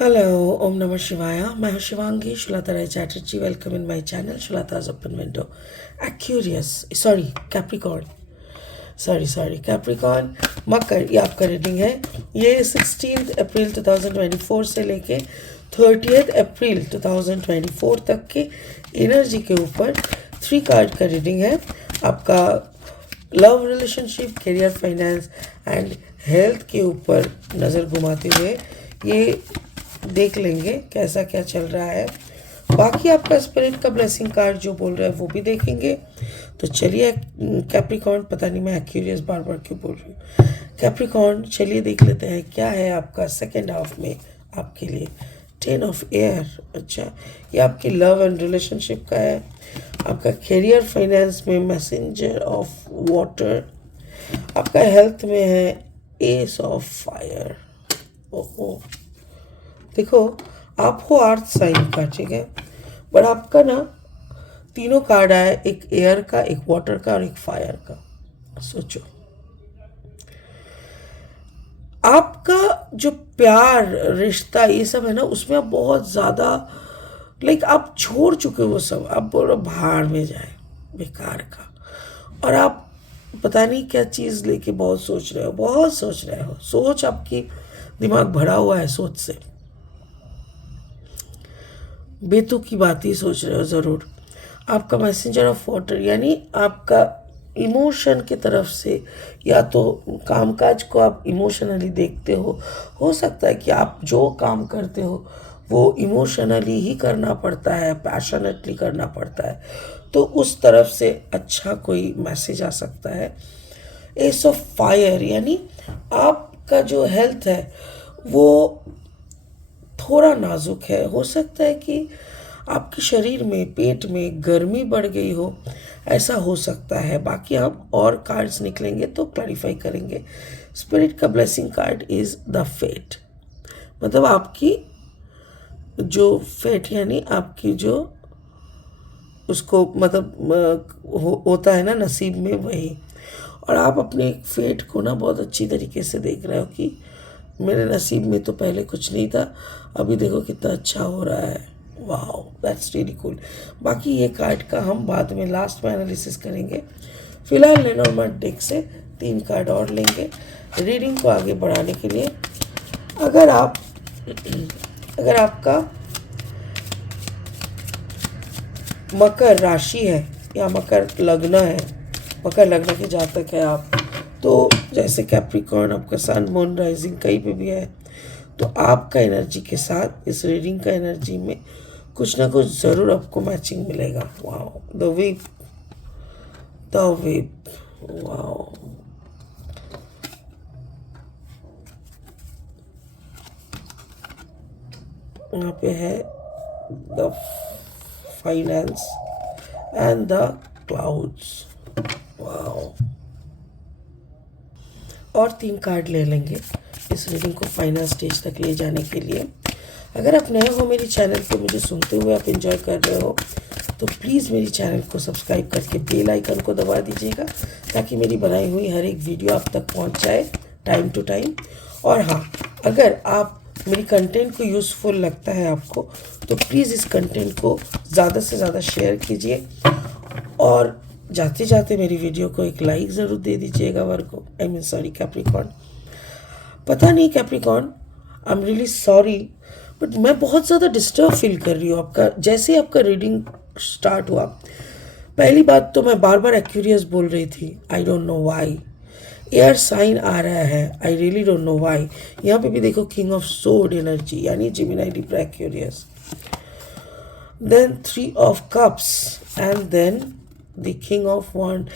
Hello, Om Namah Shivaya. मैं हूँ Shivangi Shulata Rai Chatterjee. Welcome in my channel शुलता's open window. Aquarius, sorry Capricorn मकर, ये आपका रीडिंग है. ये 16 अप्रैल 2024 से लेके 30 अप्रैल 2024 तक के एनर्जी के ऊपर 3 कार्ड का रीडिंग है. आपका love, relationship, career, finance and health के ऊपर नज़र घुमाते हुए ये देख लेंगे कैसा क्या चल रहा है. बाकी आपका स्पिरिट का ब्लेसिंग कार्ड जो बोल रहा है वो भी देखेंगे. तो चलिए कैप्रिकॉर्न, पता नहीं मैं एक्यूरियस बार बार क्यों बोल रही हूँ. कैप्रिकॉर्न, चलिए देख लेते हैं क्या है आपका सेकेंड हाफ में आपके लिए. 10 ऑफ एयर. अच्छा, ये आपकी लव एंड रिलेशनशिप का है. आपका करियर फाइनेंस में मैसेंजर ऑफ वाटर. आपका हेल्थ में है एस ऑफ फायर. ओहो, देखो आप हो अर्थ साइन का, ठीक है, बट आपका ना तीनों कार्ड आया, एक एयर का, एक वाटर का और एक फायर का. सोचो आपका जो प्यार, रिश्ता, ये सब है ना, उसमें आप बहुत ज़्यादा आप छोड़ चुके हो वो सब. आप बोल रहे हो भाड़ में जाए, बेकार का. और आप पता नहीं क्या चीज़ लेके बहुत सोच रहे हो. सोच आपकी दिमाग भरा हुआ है सोच से. बेतुकी की बात ही सोच रहे हो ज़रूर. आपका मैसेंजर ऑफ वाटर यानी आपका इमोशन की तरफ से, या तो कामकाज को आप इमोशनली देखते हो सकता है कि आप जो काम करते हो वो इमोशनली ही करना पड़ता है, पैशनेटली करना पड़ता है. तो उस तरफ से अच्छा कोई मैसेज आ सकता है. एस ऑफ फायर यानी आपका जो हेल्थ है वो थोड़ा नाजुक है. हो सकता है कि आपके शरीर में, पेट में गर्मी बढ़ गई हो, ऐसा हो सकता है. बाकी हम और कार्ड्स निकलेंगे तो क्लैरिफाई करेंगे. स्पिरिट का blessing card is the fate. मतलब आपकी जो फेट यानी आपकी जो उसको होता है ना नसीब में, वही. और आप अपने फेट को ना बहुत अच्छी तरीके से देख रहे हो कि मेरे नसीब में तो पहले कुछ नहीं था, अभी देखो कितना अच्छा हो रहा है. Wow, that's really cool. बाकी ये कार्ड का हम बाद में लास्ट में एनालिसिस करेंगे. फिलहाल लेनॉर्मैंड डेक से 3 कार्ड और लेंगे रीडिंग को आगे बढ़ाने के लिए. अगर आपका मकर राशि है या मकर लग्न है, मकर लग्न के जातक है आप, तो जैसे कैप्रिकॉर्न, आपका सन, मून, राइजिंग कहीं पे भी है, तो आपका एनर्जी के साथ इस रीडिंग का एनर्जी में कुछ ना कुछ ज़रूर आपको मैचिंग मिलेगा. Wow, the weep. वाओ, यहाँ पे है the finance and the clouds. Wow, और 3 कार्ड ले लेंगे इस रीडिंग को फाइनल स्टेज तक ले जाने के लिए. अगर आप नए हो मेरी चैनल पे, मुझे सुनते हुए आप एंजॉय कर रहे हो, तो प्लीज़ मेरी चैनल को सब्सक्राइब करके बेल आइकन को दबा दीजिएगा ताकि मेरी बनाई हुई हर एक वीडियो आप तक पहुंच जाए टाइम टू टाइम. और हाँ, अगर आप मेरी कंटेंट को यूज़फुल लगता है आपको, तो प्लीज़ इस कंटेंट को ज़्यादा से ज़्यादा शेयर कीजिए. और जाते जाते मेरी वीडियो को एक लाइक ज़रूर दे दीजिएगा. वर्गो, कैप्रिकॉर्न. पता नहीं Capricorn, I am really sorry, but मैं बहुत ज़्यादा डिस्टर्ब फील कर रही हूँ. आपका जैसे ही आपका रीडिंग स्टार्ट हुआ, पहली बात तो मैं बार बार एक्यूरियस बोल रही थी. I don't know why. Air sign आ रहा है, I really don't know why. यहाँ पे भी देखो किंग ऑफ सोर्ड एनर्जी यानी Gemini, Libra, Aquarius. Then 3 of cups and then the king of wand.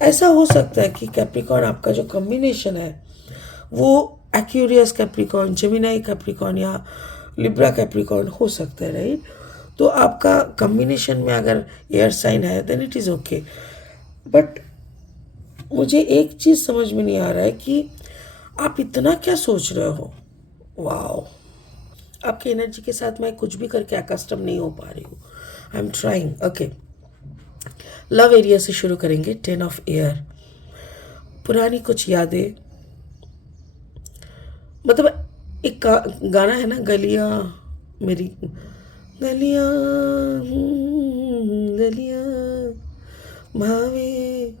ऐसा हो सकता है कि कैप्रिकॉर्न आपका जो कॉम्बिनेशन है वो एक्यूरियस कैप्रिकॉर्न, जेमिनी कैप्रिकॉर्न या लिब्रा कैप्रिकॉर्न हो सकता है, राइट. तो आपका कॉम्बिनेशन में अगर एयर साइन है then it is okay. But मुझे एक चीज़ समझ में नहीं आ रहा है कि आप इतना क्या सोच रहे हो. वाओ, आपकी एनर्जी के साथ मैं कुछ भी करके अकस्टम नहीं हो पा रही हूँ. I am trying. Okay, love area से शुरू करेंगे. 10 ऑफ एयर. पुरानी कुछ यादें, मतलब एक गाना है ना, गलियां मेरी गलियां, गलियां भावे,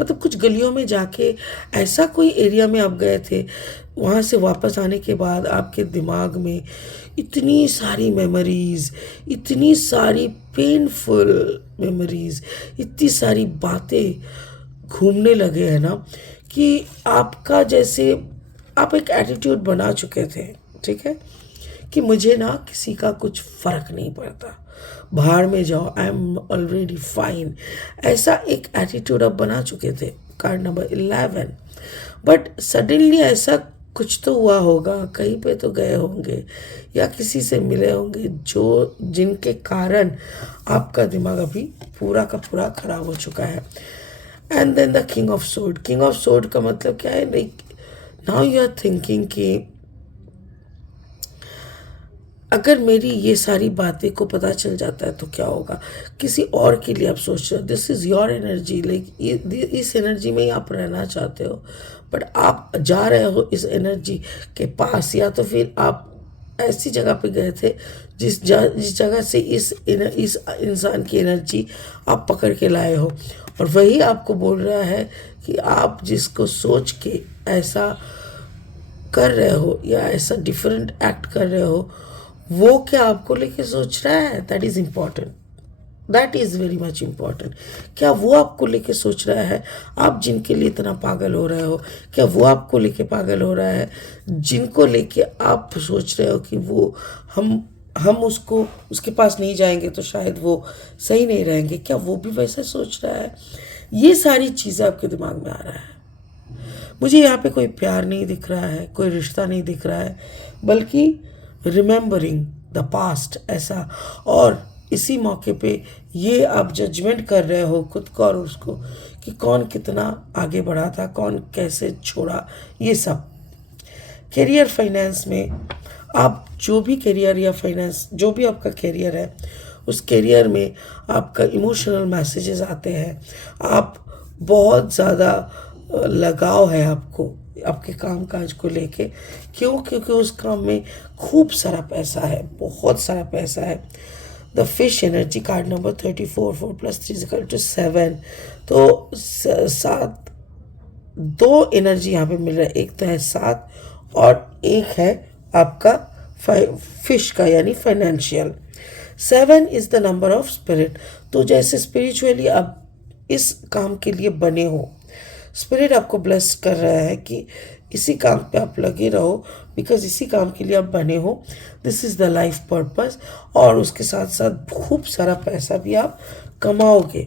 मतलब कुछ गलियों में जाके ऐसा कोई एरिया में आप गए थे, वहाँ से वापस आने के बाद आपके दिमाग में इतनी सारी मेमोरीज, इतनी सारी पेनफुल मेमोरीज, इतनी सारी बातें घूमने लगे हैं ना, कि आपका जैसे आप एक एटीट्यूड बना चुके थे, ठीक है, कि मुझे ना किसी का कुछ फ़र्क नहीं पड़ता, बाहर में जाओ, आई एम ऑलरेडी फाइन, ऐसा एक एटीट्यूड आप बना चुके थे। Card number 11। बट सडनली ऐसा कुछ तो हुआ होगा, कहीं पे तो गए होंगे या किसी से मिले होंगे जो जिनके कारण आपका दिमाग अभी पूरा का पूरा खराब हो चुका है। And then the king of sword. King of sword का मतलब क्या है, like now you are thinking कि अगर मेरी ये सारी बातें को पता चल जाता है तो क्या होगा, किसी और के लिए आप सोच रहे हो, this is your energy, like इस एनर्जी में ही आप रहना चाहते हो, बट आप जा रहे हो इस एनर्जी के पास, या तो फिर आप ऐसी जगह पे गए थे जिस जगह से इस इंसान की एनर्जी आप पकड़ के लाए हो, और वही आपको बोल रहा है कि आप जिसको सोच के ऐसा कर रहे हो या ऐसा डिफरेंट एक्ट कर रहे हो, वो क्या आपको लेके सोच रहा है, that is important, that is very much important. क्या वो आपको लेके सोच रहा है, आप जिनके लिए इतना पागल हो रहे हो, क्या वो आपको लेके पागल हो रहा है, जिनको लेके आप सोच रहे हो कि वो हम उसको उसके पास नहीं जाएंगे तो शायद वो सही नहीं रहेंगे, क्या वो भी वैसा सोच रहा है? ये सारी चीज़ें आपके दिमाग में आ रहा है। मुझे यहाँ पे कोई प्यार नहीं दिख रहा है, कोई रिश्ता नहीं दिख रहा है, बल्कि रिमेंबरिंग द पास्ट ऐसा। और इसी मौके पे ये आप जजमेंट कर रहे हो खुद को और उसको, कि कौन कितना आगे बढ़ा था, कौन कैसे छोड़ा, ये सब। करियर फाइनेंस में आप जो भी करियर या फाइनेंस जो भी आपका करियर है, उस करियर में आपका इमोशनल मैसेजेस आते हैं, आप बहुत ज़्यादा लगाव है आपको आपके काम काज को लेके। क्यों? क्योंकि उस काम में खूब सारा पैसा है, बहुत सारा पैसा है। The fish energy, card number 34, 4 + 3 = 7। तो 7, 2 एनर्जी यहाँ पे मिल रहा है, एक तो है 7 और एक है आपका फिश का, यानी financial. 7 is the number of spirit. तो जैसे स्पिरिचुअली आप इस काम के लिए बने हो, स्पिरिट आपको ब्लेस कर रहा है कि इसी काम पे आप लगे रहो, बिकॉज इसी काम के लिए आप बने हो, this is the life purpose. और उसके साथ साथ खूब सारा पैसा भी आप कमाओगे।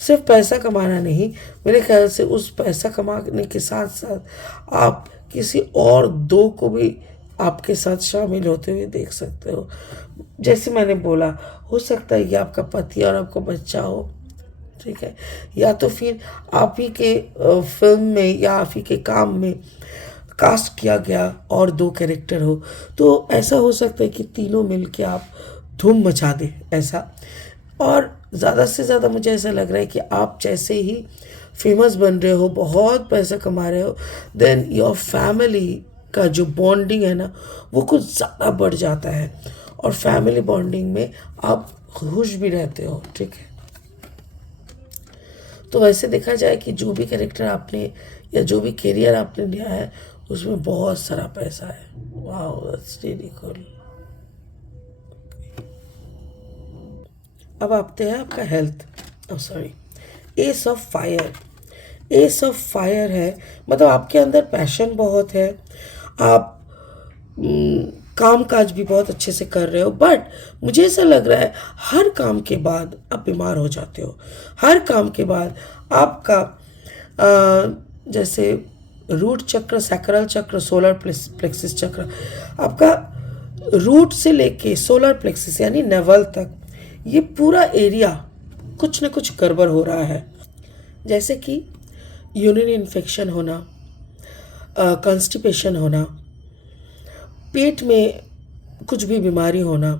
सिर्फ पैसा कमाना नहीं, मेरे ख्याल से उस पैसा कमाने के साथ साथ आप किसी और 2 को भी आपके साथ शामिल होते हुए देख सकते हो। जैसे मैंने बोला, हो सकता है कि आपका पति और आपको बच्चा हो, ठीक है, या तो फिर आप ही के फिल्म में या आप ही के काम में कास्ट किया गया और 2 कैरेक्टर हो, तो ऐसा हो सकता है कि तीनों मिलके आप धूम मचा दें ऐसा। और ज़्यादा से ज़्यादा मुझे ऐसा लग रहा है कि आप जैसे ही फेमस बन रहे हो, बहुत पैसा कमा रहे हो, देन योर फैमिली का जो बॉन्डिंग है ना, वो कुछ ज़्यादा बढ़ जाता है, और फैमिली बॉन्डिंग में आप खुश भी रहते हो, ठीक है। तो वैसे देखा जाए कि जो भी कैरेक्टर आपने या जो भी करियर आपने लिया है, उसमें बहुत सारा पैसा है। Wow, that's really cool. अब आते हैं आपका health. Sorry, S of fire. S of fire है, मतलब आपके अंदर पैशन बहुत है, आप काम काज भी बहुत अच्छे से कर रहे हो, बट मुझे ऐसा लग रहा है हर काम के बाद आप बीमार हो जाते हो। हर काम के बाद आपका जैसे रूट चक्र, सैक्रल चक्र, सोलर प्लेक्सिस चक्र, आपका रूट से लेके सोलर प्लेक्सिस यानी नेवल तक, ये पूरा एरिया कुछ न कुछ गड़बड़ हो रहा है। जैसे कि यूरिन इन्फेक्शन होना, कॉन्स्टिपेशन होना, पेट में कुछ भी बीमारी होना,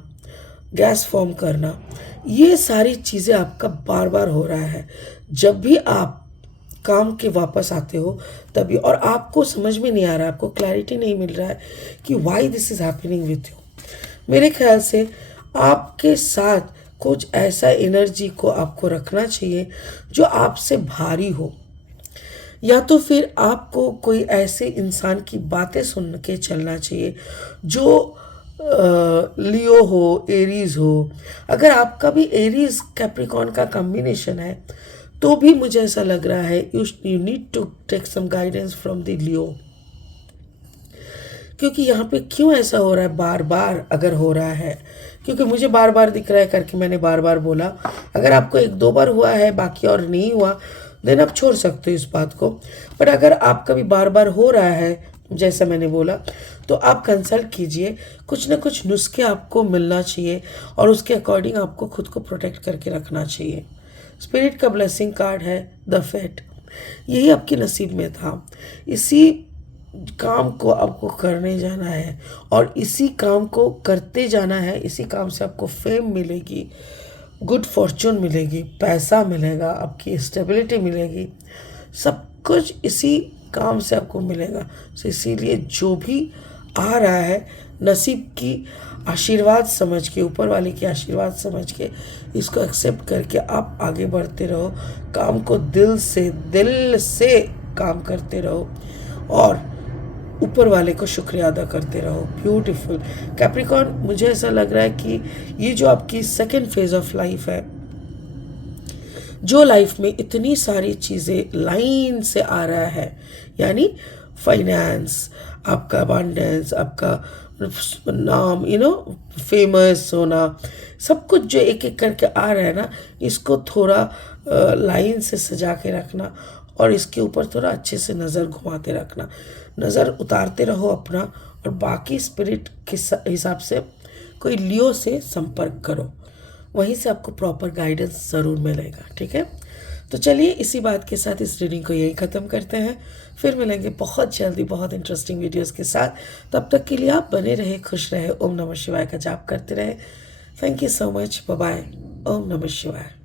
गैस फॉर्म करना, ये सारी चीज़ें आपका बार बार हो रहा है। जब भी आप काम के वापस आते हो तभी, और आपको समझ में नहीं आ रहा, आपको क्लैरिटी नहीं मिल रहा है कि why this is happening with you. मेरे ख्याल से आपके साथ कुछ ऐसा एनर्जी को आपको रखना चाहिए जो आपसे भारी हो, या तो फिर आपको कोई ऐसे इंसान की बातें सुन के चलना चाहिए जो लियो हो, एरीज हो। अगर आपका भी एरीज कैप्रिकॉन का कॉम्बिनेशन है तो भी मुझे ऐसा लग रहा है you need to take some guidance from the Leo. क्योंकि यहाँ पे क्यों ऐसा हो रहा है बार बार, अगर हो रहा है, क्योंकि मुझे बार बार दिख रहा है करके मैंने बार बार बोला। अगर आपको एक दो बार हुआ है बाकी और नहीं हुआ, देन आप छोड़ सकते हो इस बात को। बट अगर आपका भी बार बार हो रहा है जैसा मैंने बोला, तो आप कंसल्ट कीजिए। कुछ ना कुछ नुस्खे आपको मिलना चाहिए और उसके अकॉर्डिंग आपको खुद को प्रोटेक्ट करके रखना चाहिए। स्पिरिट का ब्लेसिंग कार्ड है द फेट, यही आपके नसीब में था। इसी काम को आपको करने जाना है और इसी काम को करते जाना है। इसी काम से आपको फेम मिलेगी, गुड फॉर्चून मिलेगी, पैसा मिलेगा, आपकी स्टेबिलिटी मिलेगी, सब कुछ इसी काम से आपको मिलेगा। तो इसीलिए जो भी आ रहा है नसीब की आशीर्वाद समझ के, ऊपर वाले की आशीर्वाद समझ के इसको एक्सेप्ट करके आप आगे बढ़ते रहो। काम को दिल से काम करते रहो और ऊपर वाले को शुक्रिया अदा करते रहो। ब्यूटीफुल कैप्रिकॉन, मुझे ऐसा लग रहा है कि ये जो आपकी सेकेंड फेज ऑफ लाइफ है, जो लाइफ में इतनी सारी चीज़ें लाइन से आ रहा है, यानी फाइनेंस, आपका अबंडेंस, आपका नाम, फेमस होना, सब कुछ जो एक एक करके आ रहा है ना, इसको थोड़ा लाइन से सजा के रखना और इसके ऊपर थोड़ा अच्छे से नज़र घुमाते रखना। नज़र उतारते रहो अपना, और बाकी स्पिरिट के हिसाब से कोई लियो से संपर्क करो, वहीं से आपको प्रॉपर गाइडेंस ज़रूर मिलेगा। ठीक है, तो चलिए इसी बात के साथ इस रीडिंग को यही ख़त्म करते हैं। फिर मिलेंगे बहुत जल्दी बहुत इंटरेस्टिंग वीडियोस के साथ। तब तक के लिए आप बने रहे, खुश रहे, ओम नमः शिवाय का जाप करते रहे। Thank you so much, bye bye, ओम नमः शिवाय।